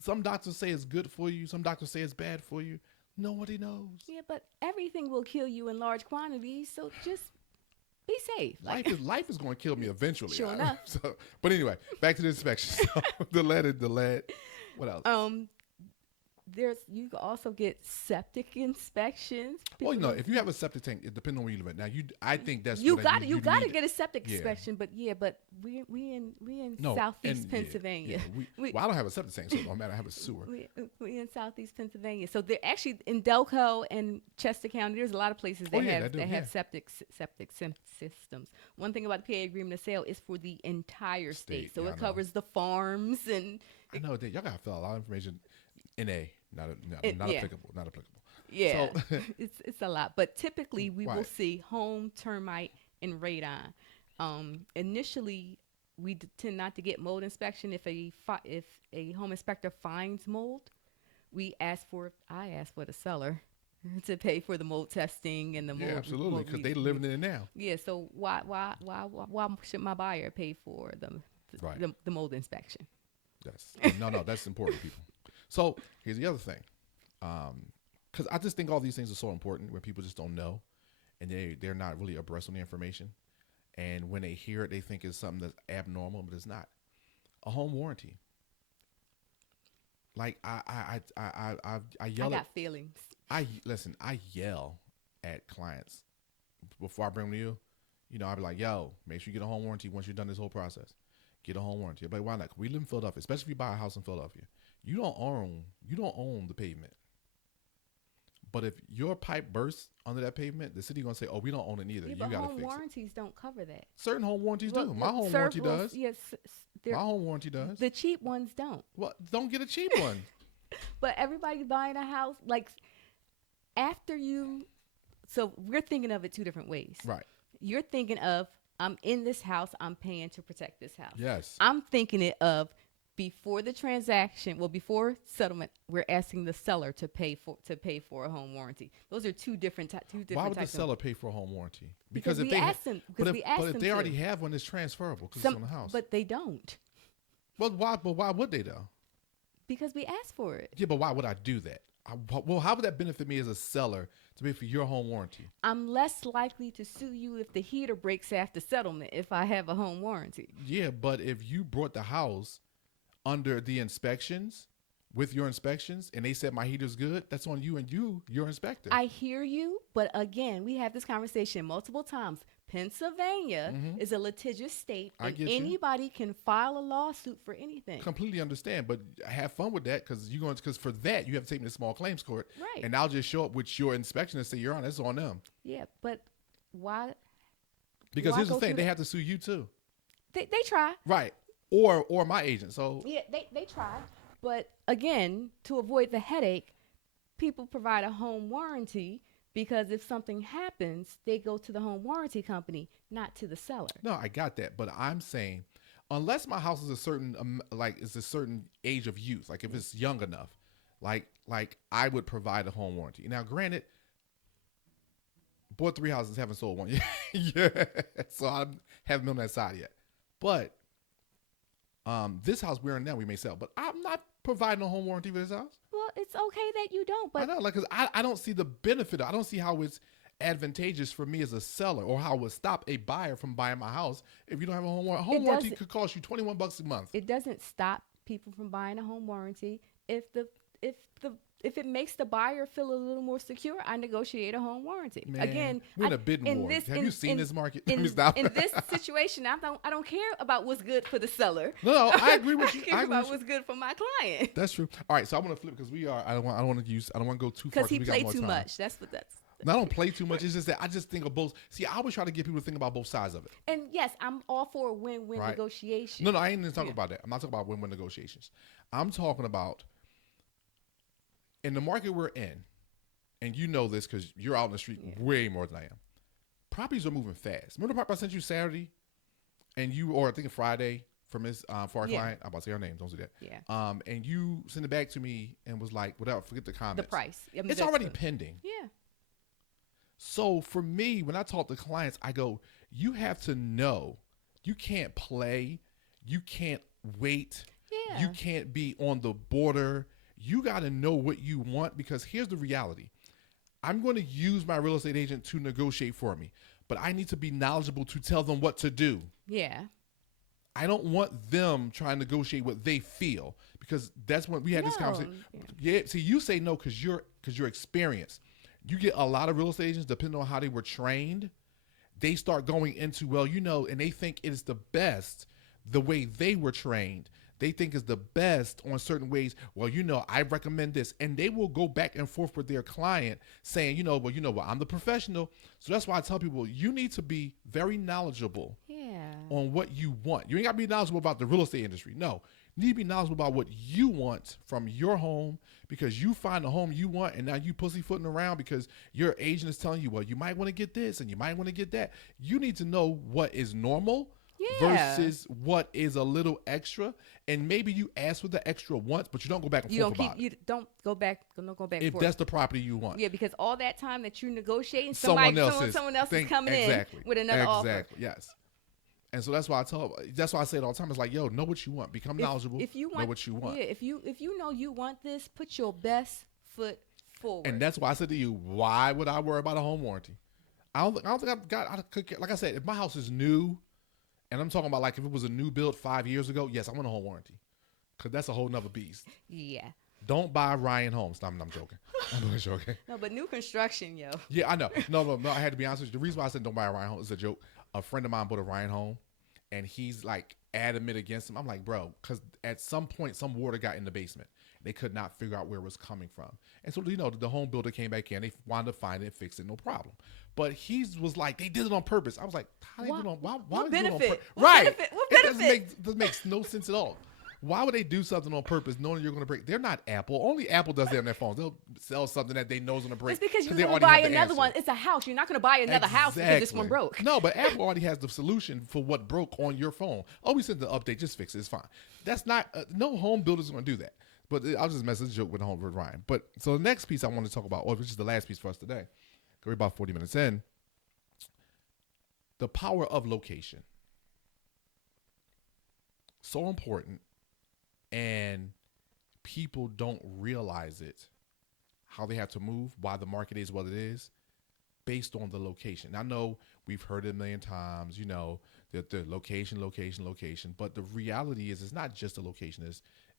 Some doctors say it's good for you. Some doctors say it's bad for you. Nobody knows. Yeah, but everything will kill you in large quantities. So just be safe. Life is going to kill me eventually. Sure enough. But anyway, back to the inspection. So, the lead. What else? You can also get septic inspections. Well, if you have a septic tank, it depends on where you live at. Now, I think that's you got to get a septic inspection. But we in Southeast Pennsylvania. Well, I don't have a septic tank, so it don't matter. I have a sewer. We in Southeast Pennsylvania, so they're actually in Delco and Chester County. There's a lot of places that have septic systems. One thing about the PA agreement of sale is for the entire state, so it covers the farms and. I know that y'all gotta fill out a lot of information. Not applicable. Not applicable. Yeah, so, it's a lot. But typically, we will see home termite and radon. Initially, we tend not to get mold inspection. If a home inspector finds mold, I ask for the seller to pay for the mold testing and the mold. Yeah, absolutely, because they living in it now. Yeah, so why should my buyer pay for the mold inspection? That's important, people. So here's the other thing. Because I just think all these things are so important when people just don't know and they're not really abreast on the information. And when they hear it, they think it's something that's abnormal, but it's not. A home warranty. Like I yell. I got feelings. I yell at clients before I bring them to you. You know, I'd be like, "Yo, make sure you get a home warranty once you're done this whole process. Get a home warranty." But why not? We live in Philadelphia, especially if you buy a house in Philadelphia. You don't own the pavement. But if your pipe bursts under that pavement, the city gonna say, "Oh, we don't own it neither. Yeah, you but gotta home fix warranties don't cover that. Certain home warranties do. My home warranty does. Yes, My home warranty does. The cheap ones don't. Well, don't get a cheap one. But everybody buying a house, like after you, so we're thinking of it two different ways. Right. You're thinking of, I'm in this house, I'm paying to protect this house. Yes. I'm thinking it of before the transaction, before settlement, we're asking the seller to pay for a home warranty. Those are two different types. Why would the seller pay for a home warranty? Because if they asked them. But if they already have one, it's transferable because it's on the house. But they don't. Well, why? But why would they though? Because we asked for it. Yeah, but why would I do that? Well, how would that benefit me as a seller to pay for your home warranty? I'm less likely to sue you if the heater breaks after settlement if I have a home warranty. Yeah, but if you brought the house under the inspections, with your inspections, and they said my heater's good, that's on you and your inspector. I hear you, but again, we have this conversation multiple times. Pennsylvania is a litigious state, and anybody can file a lawsuit for anything. Completely understand, but have fun with that because for that you have to take me to small claims court, right? And I'll just show up with your inspection and say you're on. That's on them. Yeah, but why? Because here's the thing: they have to sue you too. They try, right? Or my agent. So yeah, they try, but again, to avoid the headache, people provide a home warranty. Because if something happens, they go to the home warranty company, not to the seller. No, I got that, but I'm saying, unless my house is a certain is a certain age of use, like if it's young enough, like I would provide a home warranty. Now, granted, bought 3 houses, haven't sold one yet. Yeah, so I haven't been on that side yet. But this house we're in now, we may sell, but I'm not providing a home warranty for this house. Well, it's okay that you don't, but I know, because I don't see the benefit. I don't see how it's advantageous for me as a seller, or how it would stop a buyer from buying my house if you don't have a home warranty. Home warranty could cost you $21 a month. It doesn't stop people from buying a home warranty if it makes the buyer feel a little more secure. I negotiate a home warranty. Man, again, we're in a bidding war. Have you seen this market? In this situation, I don't care about what's good for the seller. No, I agree with you. I care about what's good for my client. That's true. All right, so I'm gonna flip because I don't want to go too far because he played too much. That's what that's. No, I don't play too much. It's just that I just think of both. See, I always try to get people to think about both sides of it. And yes, I'm all for a win-win negotiation. No, I ain't even talking about that. I'm not talking about win-win negotiations. I'm talking about in the market we're in, and you know this because you're out in the street way more than I am. Properties are moving fast. Remember the property I sent you Saturday, or I think Friday for our client. I'm about to say her name. Don't say that. Yeah. And you sent it back to me and was like, without forget the comments. The price. It's already pending. Yeah. So for me, when I talk to clients, I go, you have to know. You can't play. You can't wait. Yeah. You can't be on the border. You got to know what you want, because here's the reality. I'm going to use my real estate agent to negotiate for me, but I need to be knowledgeable to tell them what to do. Yeah. I don't want them trying to negotiate what they feel, because that's when we had this conversation. Yeah. See, you say no because you're experienced. You get a lot of real estate agents, depending on how they were trained, they start going into, and they think it is the best the way they were trained. They think is the best on certain ways. I recommend this. And they will go back and forth with their client saying, I'm the professional. So that's why I tell people, you need to be very knowledgeable on what you want. You ain't got to be knowledgeable about the real estate industry. No, you need to be knowledgeable about what you want from your home, because you find the home you want and now you pussyfooting around because your agent is telling you, you might want to get this and you might want to get that. You need to know what is normal versus what is a little extra, and maybe you ask for the extra once, but you don't go back and forth about it. You don't go back. If that's the property you want. Yeah, because all that time that you're negotiating, someone else is coming in with another offer. Exactly. Yes. And so that's why I say it all the time. It's like, yo, know what you want. Become knowledgeable. If you want, know what you want. Yeah, if you know you want this, put your best foot forward. And that's why I said to you, why would I worry about a home warranty? I don't think I've got. I could, like I said, if my house is new, and I'm talking about like if it was a new build 5 years ago, yes, I want a home warranty, because that's a whole nother beast. Yeah. Don't buy Ryan Homes. No, I'm joking. I'm not joking. No, but new construction, yo. Yeah, I know. No. I had to be honest with you. The reason why I said don't buy a Ryan home is a joke. A friend of mine bought a Ryan home, and he's like adamant against him. I'm like, bro, because at some point some water got in the basement. They could not figure out where it was coming from. And so, the home builder came back in. They wanted to find it, fix it, no problem. But he was like, they did it on purpose. I was like, how they do it on? Why what they benefit? Do it on purpose? Right. Benefit? What benefit? It doesn't make no sense at all. Why would they do something on purpose knowing you're going to break? They're not Apple. Only Apple does that on their phones. They'll sell something that they know is going to break. It's because you're going to buy another one. It's a house. You're not going to buy another house because this one broke. No, but Apple already has the solution for what broke on your phone. Oh, we sent the update. Just fix it. It's fine. That's not, no home builder is going to do that. But I'll just mess this joke with Ryan. But so the next piece I want to talk about, which is the last piece for us today, we're about 40 minutes in, the power of location. So important, and people don't realize it, how they have to move, why the market is what it is, based on the location. I know we've heard it a million times, that the location, but the reality is it's not just the location,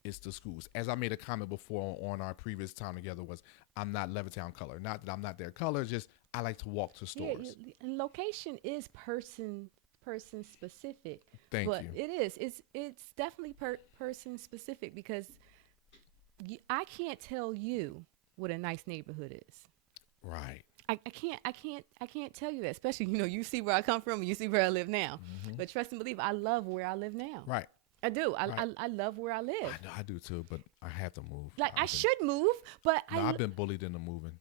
it's the schools. As I made a comment before on our previous time together was, I'm not Levittown color. Not that I'm not their color, just I like to walk to stores. Yeah, and location is person specific. Thank but you. It is. It's definitely person specific, because I can't tell you what a nice neighborhood is. Right. I can't tell you that, especially, you see where I come from and you see where I live now. Mm-hmm. But trust and believe, I love where I live now. Right. I do. I love where I live. I know I do too, but I have to move. I should move, but I've been bullied into moving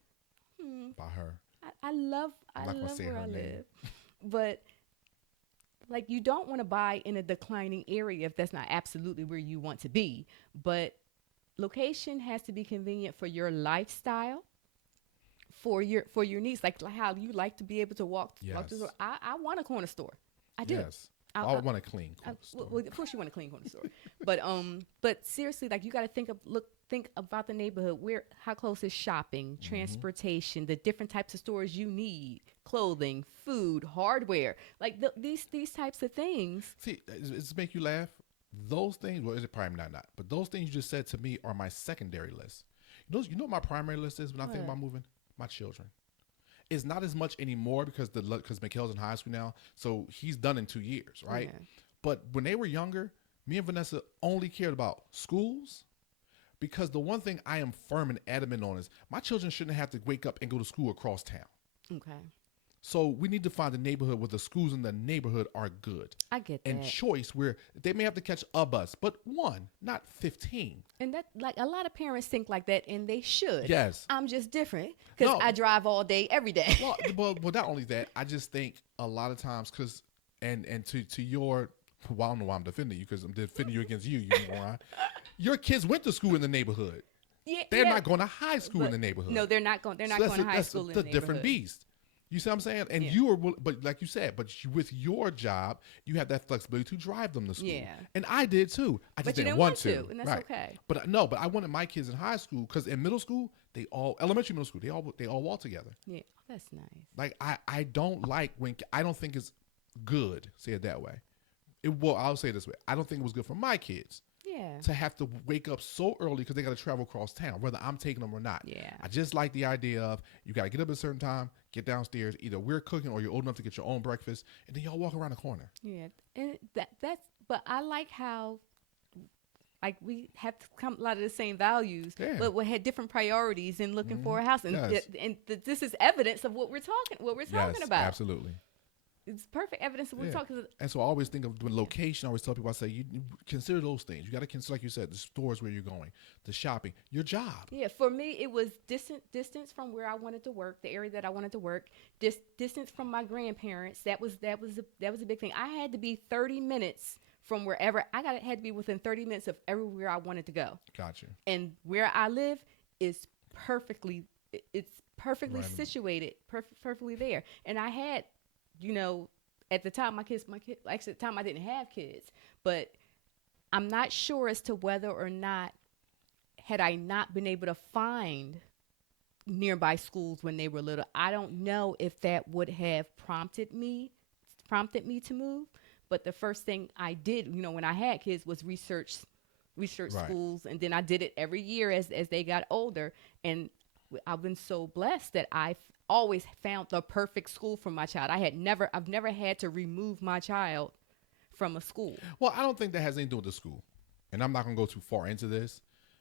by her. I love where I live. But you don't want to buy in a declining area if that's not absolutely where you want to be. But location has to be convenient for your lifestyle, for your needs, like how you like to be able to walk. Yes. Walk through. I want a corner store. I do. Yes. I want a clean corner store. Well, of course you want a clean corner store. But seriously, you got to think about the neighborhood. How close is shopping, transportation, the different types of stores you need, clothing, food, hardware, these types of things. See, it's make you laugh. Those things, well, is it probably not, but those things you just said to me are my secondary list. You know what my primary list is when I think about moving? My children. It's not as much anymore because Mickel's in high school now, so he's done in 2 years, right? Yeah. But when they were younger, me and Vanessa only cared about schools, because the one thing I am firm and adamant on is my children shouldn't have to wake up and go to school across town. Okay. So we need to find a neighborhood where the schools in the neighborhood are good. I get that. And choice where they may have to catch a bus, but one, not 15. And that, a lot of parents think like that, and they should. Yes. I'm just different because I drive all day, every day. Well, not only that, I just think a lot of times, and to your, well, I don't know why I'm defending you, because I'm defending you against you moron. Your kids went to school in the neighborhood. Yeah, they're not going to high school in the neighborhood. No, they're not going. They're not going to high school in the neighborhood. That's a different beast. You see what I'm saying? And but like you said, with your job, you have that flexibility to drive them to school. Yeah. And I did too. I just didn't want to. And that's okay. But but I wanted my kids in high school, because in middle school, elementary, middle school, they all walk together. Yeah, that's nice. Like I don't like I don't think it's good, say it that way. I'll say it this way. I don't think it was good for my kids. Yeah. To have to wake up so early because they got to travel across town, whether I'm taking them or not. Yeah. I just like the idea of you got to get up at a certain time, get downstairs. Either we're cooking or you're old enough to get your own breakfast, and then y'all walk around the corner. Yeah, and that's. But I like how, we have a lot of the same values, but we had different priorities in looking for a house, and this is evidence of what we're talking about. Absolutely. It's perfect evidence of what we're talking about. And so I always think of the location. I always tell people, I say, you consider those things. You got to consider, like you said, the stores where you're going, the shopping, your job. Yeah, for me, it was distance from where I wanted to work, the area that I wanted to work, distance from my grandparents. That was a big thing. I had to be 30 minutes from wherever. Had to be within 30 minutes of everywhere I wanted to go. Gotcha. And where I live is perfectly situated, perfectly there. And I had, at the time, actually, at the time I didn't have kids, but I'm not sure as to whether or not, had I not been able to find nearby schools when they were little, I don't know if that would have prompted me to move. But the first thing I did, when I had kids, was research Right. schools, and then I did it every year as they got older. And I've been so blessed that I've always found the perfect school for my child. I've never had to remove my child from a school. Well, I don't think that has anything to do with the school. And I'm not going to go too far into this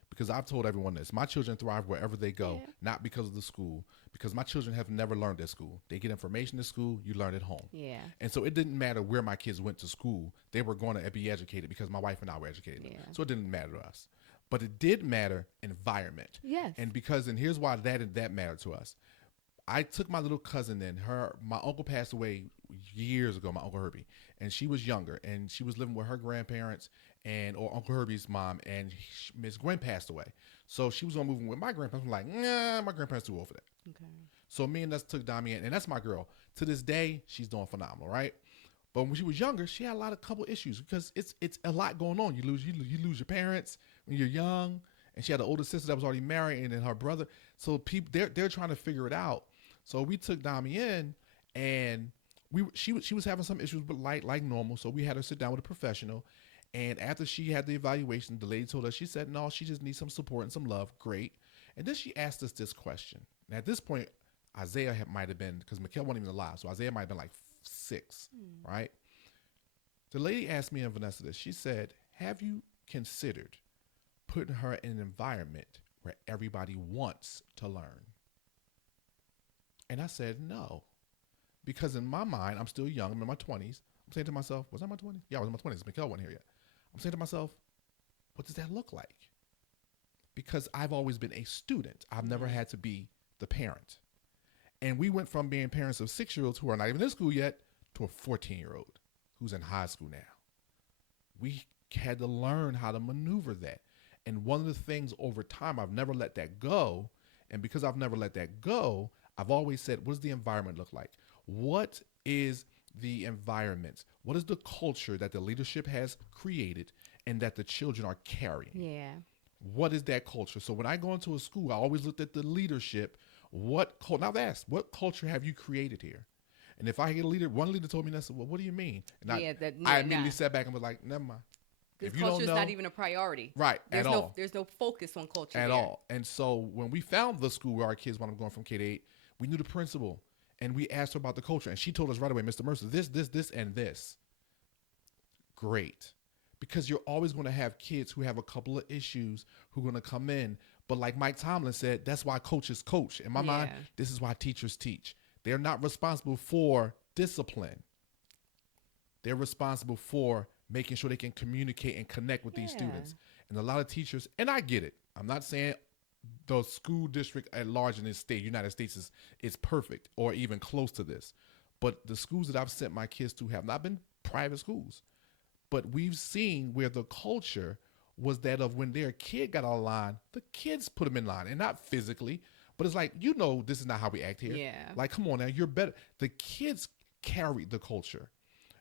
because I've told everyone this. My children thrive wherever they go, Yeah. not because of the school, because my children have never learned at school. They get information at school, you learn at home. Yeah. And so it didn't matter where my kids went to school. They were going to be educated because my wife and I were educated. Yeah. So it didn't matter to us. But it did matter environment. Yes. And here's why that mattered to us. I took my little cousin in. My uncle passed away years ago, my Uncle Herbie, and she was younger, and she was living with her grandparents or Uncle Herbie's mom, and Miss Gwen passed away. So she was gonna move in with my grandparents. I'm like, nah, my grandparents too old for that. Okay. So me and us took Dami in, and that's my girl. To this day, she's doing phenomenal, right? But when she was younger, she had a couple issues because it's a lot going on. You lose your parents when you're young, and she had an older sister that was already married, and then her brother. So people they're trying to figure it out. So we took Dami in, and she was having some issues, but like normal. So we had her sit down with a professional, and after she had the evaluation, the lady told us, she said, no, she just needs some support and some love. Great. And then she asked us this question. And at this point, Isaiah might have been, because Mickel wasn't even alive, so Isaiah might have been like 6, right? The lady asked me and Vanessa this. She said, have you considered putting her in an environment where everybody wants to learn? And I said, no. Because in my mind, I'm still young. I'm in my 20s. I'm saying to myself, was I in my 20s? Yeah, I was in my 20s. Mickel wasn't here yet. I'm saying to myself, what does that look like? Because I've always been a student. I've never had to be the parent. And we went from being parents of 6-year-olds who are not even in school yet to a 14-year-old who's in high school now. We had to learn how to maneuver that. And one of the things over time, I've never let that go. And because I've never let that go, I've always said, what does the environment look like? What is the environment? What is the culture that the leadership has created and that the children are carrying? Yeah. What is that culture? So when I go into a school, I always looked at the leadership. Now I've asked, what culture have you created here? And if I get one leader told me that, I said, well, what do you mean? And I immediately sat back and was like, never mind. Because culture is not even a priority. Right, at all. There's no focus on culture at all. And so when we found the school where our kids want to go from K to 8, we knew the principal, and we asked her about the culture, and she told us right away, Mr. Mercer, this, and this. Great. Because you're always going to have kids who have a couple of issues who are going to come in. But like Mike Tomlin said, that's why coaches coach. In my mind, this is why teachers teach. They're not responsible for discipline. They're responsible for making sure they can communicate and connect with these students. And a lot of teachers, and I get it. I'm not saying the school district at large in this state, United States, is perfect or even close to this. But the schools that I've sent my kids to have not been private schools. But we've seen where the culture was that of when their kid got out of line, the kids put them in line, and not physically, but it's like, this is not how we act here. Yeah. Like, come on now, you're better. The kids carry the culture.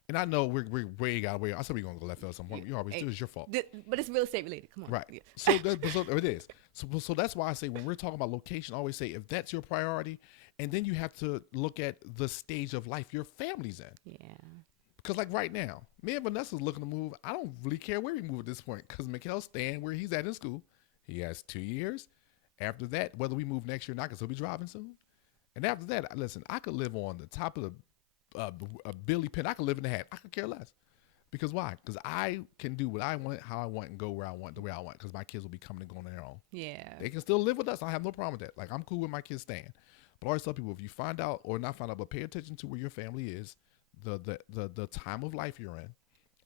And I know we're way out of way. I said we're going to go left field at some point. You always do. It's your fault. But it's real estate related. Come on. Right. Yeah. So it is. So that's why I say when we're talking about location, I always say if that's your priority, and then you have to look at the stage of life your family's in. Yeah. Because like right now, me and Vanessa's looking to move. I don't really care where we move at this point because Mickel's staying where he's at in school. He has 2 years. After that, whether we move next year or not, because he'll be driving soon. And after that, listen, I could live on the top of a Billy Pin. I could live in the hat. I could care less. Because why? Because I can do what I want, how I want, and go where I want, the way I want. Because my kids will be coming and going on their own. Yeah. They can still live with us. I have no problem with that. Like, I'm cool with my kids staying. But I always tell people, if you find out or not find out, but pay attention to where your family is, the time of life you're in,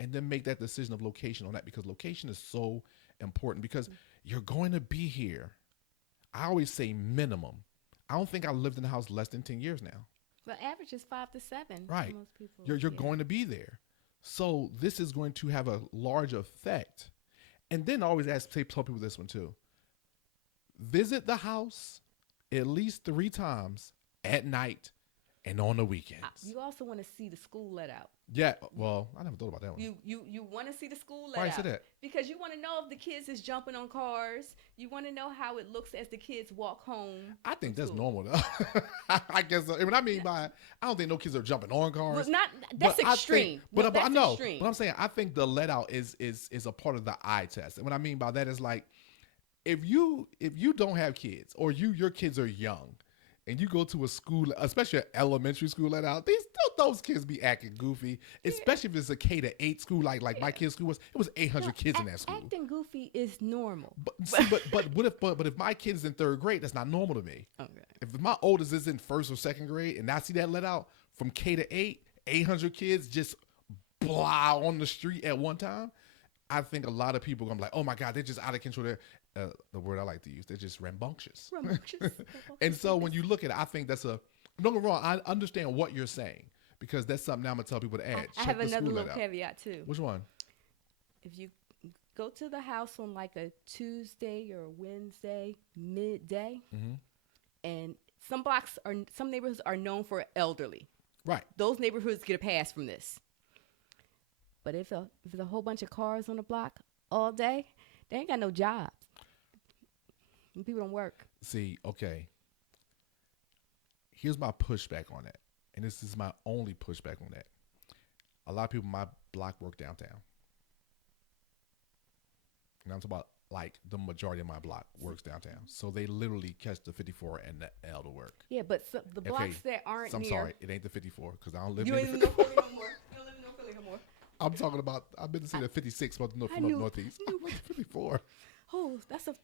and then make that decision of location on that, because location is so important because you're going to be here. I always say minimum. I don't think I lived in the house less than 10 years now. The average is 5 to 7. Right. For most people. You're going to be there. So this is going to have a large effect. And then I always tell people this one too. Visit the house at least 3 times at night and on the weekends. You also want to see the school let out. Yeah, well, I never thought about that one. You want to see the school let Why out. say that? Because you want to know if the kids is jumping on cars. You want to know how it looks as the kids walk home. I think that's normal though. I guess. What I mean by, I don't think no kids are jumping on cars. Well, that's extreme. But I know. Extreme. But I'm saying I think the let out is a part of the eye test. And what I mean by that is like, if you don't have kids or your kids are young, and you go to a school, especially an elementary school let out, those kids be acting goofy, especially if it's a K-8 school like my kid's school was. It was 800 kids in that school. Acting goofy is normal. But if my kid's in 3rd grade, that's not normal to me. Okay. If my oldest is in 1st or 2nd grade and I see that let out from K-8, 800 kids just blah on the street at one time, I think a lot of people are gonna be like, oh my God, they're just out of control. They're the word I like to use. They're just rambunctious. And so when you look at it, I think that's don't get me wrong. I understand what you're saying because that's something now I'm gonna tell people to add. I have another little caveat too. Which one? If you go to the house on like a Tuesday or Wednesday midday, and some neighborhoods are known for elderly. Right. Those neighborhoods get a pass from this. But if there's a whole bunch of cars on the block all day, they ain't got no jobs. And people don't work. See, okay. Here's my pushback on that. And this is my only pushback on that. A lot of people in my block work downtown. And I'm talking about like the majority of my block works downtown. So they literally catch the 54 and the L to work. Yeah, but the blocks that aren't I'm near. sorry, it ain't the 54 because I don't live in the 54. You don't live in no Philly no more. I'm talking about, I've been to see the 56 from northeast. I'm like 54. Oh, that's a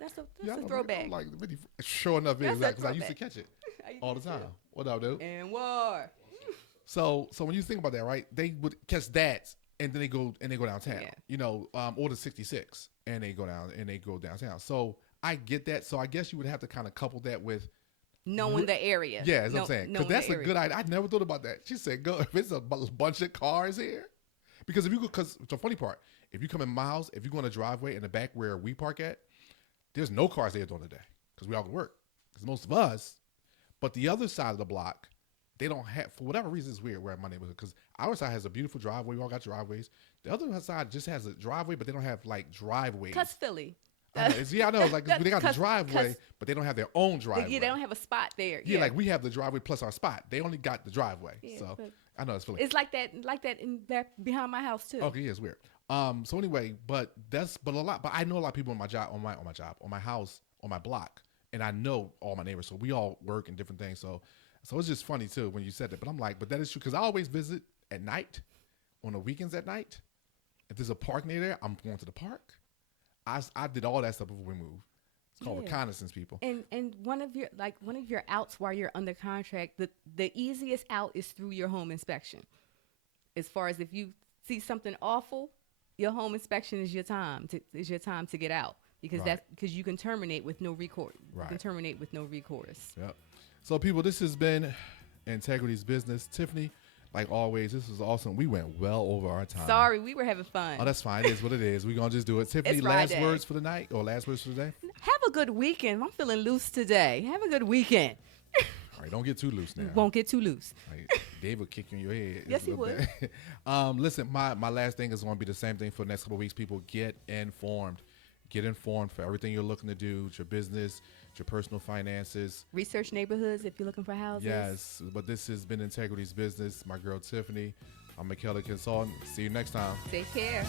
throwback. I'm like the 54. Sure enough, it is because I used to catch it all the time. What up, dude? And war. So when you think about that, right? They would catch that, and then they go downtown. Yeah. You know, or the 66, and they go downtown. So I get that. So I guess you would have to kind of couple that with knowing the area. Yeah, that's what I'm saying. Because that's a good idea. I never thought about that. She said, "Go if it's a bunch of cars here." Because because the funny part, if you come in my house, if you go in the driveway in the back where we park at, there's no cars there during the day because we all go to work. Because most of us, but the other side of the block, they don't have, for whatever reason, it's weird where my neighborhood, because our side has a beautiful driveway. We all got driveways. The other side just has a driveway, but they don't have like driveways. Cuss Philly. I know. Like they got the driveway, but they don't have their own driveway. Yeah, they don't have a spot there. Yeah, like we have the driveway plus our spot. They only got the driveway. Yeah, so I know it's Philly. It's like that in there behind my house too. Okay, yeah, it's weird. So anyway, but I know a lot of people on my job, on my house, on my block, and I know all my neighbors. So we all work in different things. So it's just funny too when you said that. But I'm like, but that is true because I always visit at night, on the weekends at night. If there's a park near there, I'm going to the park. I did all that stuff before we moved. It's called reconnaissance, people. And one of your outs while you're under contract, the easiest out is through your home inspection. As far as if you see something awful, your home inspection is your time to get out because you can terminate with no recourse. Right. You can terminate with no recourse. Yep. So people, this has been Integrity's Business. Tiffany, like always, this was awesome. We went well over our time. Sorry, we were having fun. Oh, that's fine. It is what it is. We're going to just do it. Tiffany, last words for the night or last words for the day? Have a good weekend. I'm feeling loose today. Have a good weekend. All right, don't get too loose now. Won't get too loose. Like, Dave will kick you in your head. Yes, he would. Listen, my last thing is going to be the same thing for the next couple of weeks. People, get informed. Get informed for everything you're looking to do, your business, your personal finances. Research neighborhoods if you're looking for houses. Yes, but this has been Integrity's Business. My girl, Tiffany. I'm Mickel, the consultant. See you next time. Take care.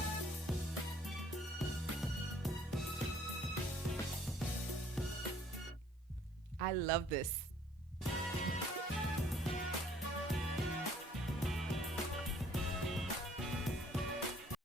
I love this.